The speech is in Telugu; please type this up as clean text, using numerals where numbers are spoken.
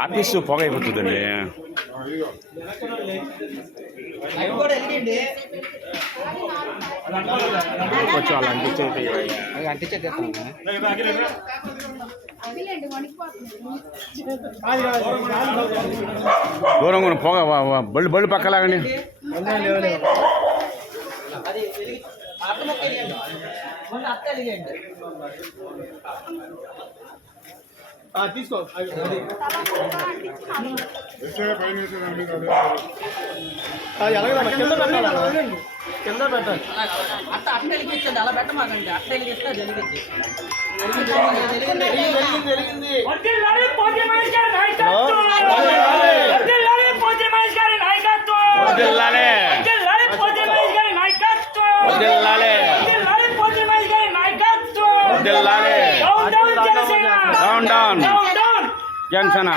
ఆఫీసు పొగ అయిపోతుందండి. కొంచెం అలా అంటించేస్తాను. దూరం కూడా పొగ బళ్ళు బళ్ళు పక్కలాగండి. తీసుకో కింద పెట్టాలి. అట్ట వెలిగించండి, అలా పెట్టమాకండి. అట్ట వెలిగిస్తే జరిగింది. జనసేన.